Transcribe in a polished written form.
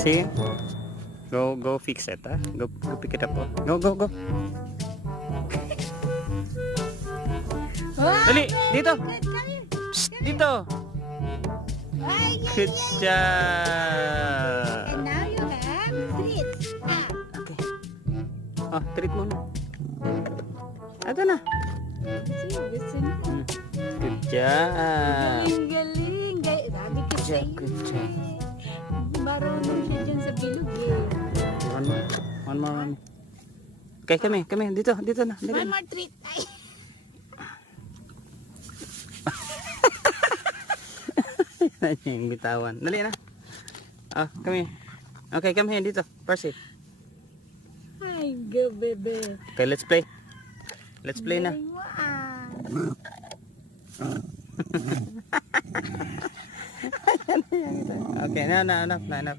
See? Go fix it, ah. Go pick it up. Oh. Go. Dali, dito. Psst, dito. Good job. And now you have treats. Okay. Oh, treat muna. Ito na. See, gusto niya. Good job. Galing. Sabi ko sa iyo. Good job. Marunong siya dyan sa bilog eh. One more. Okay, kami. Dito na. One more treat. Ay. Yung bitawan. Dali na. Ah, kami. Okay, come here dito. Percy. Ay, go bebe. Okay, let's play. Let's play na. Galing mo ah. Okay, enough.